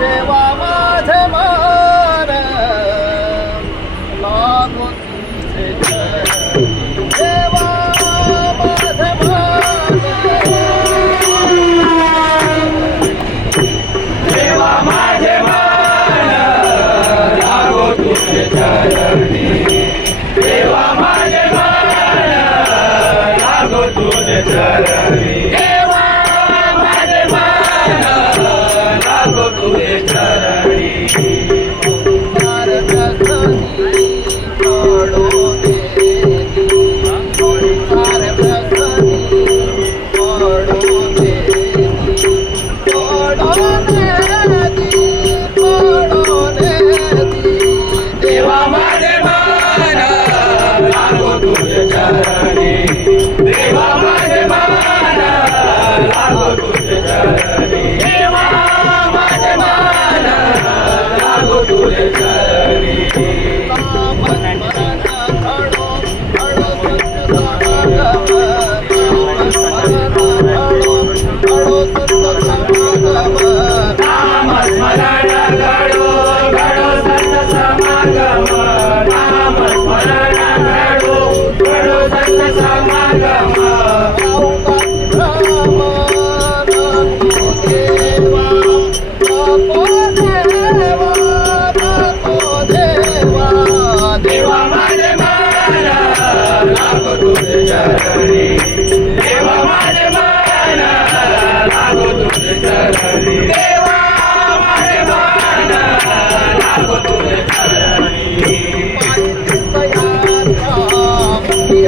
देवा माझे मान लागो तुझे चरणी. देवा माझे मान देवा माझे मान लागो तुझे चरणी. देवा माझे मान लागो तुझे चरणी. देवा माझे मान लागो तुझे चरणी. संसार व्यसनी पडो देवी. संसार व्यसनी पडो देवी. पडो देवी, पडो देवी. देवा माझे मान लागो तुझे चरणी. देवा माझे मान लागो तुझे चरणी. देवा माझे मान लागो तुझे चरणी. नामस्मरण घडो घडो संत समागम. नामस्मरण घडो घडो संत समागम. देवा माझे मान लागो तुझे चरणी. देवा माझे मान लागो तुझे चरणी. देवा माझे मान लागो तुझे चरणी.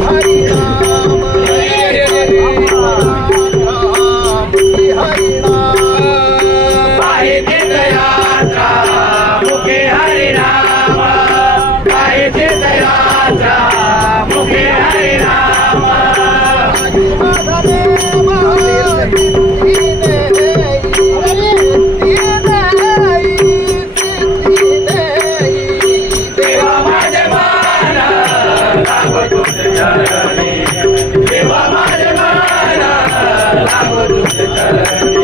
हरि राम हरि राम. पायी तीर्थयात्रा मुखे हरिनाम. पायी तीर्थयात्रा मुखे हरिनाम. देवा माझे मान लागो तुझे चरणी. देवा माझे मान लागो तुझे चरणी.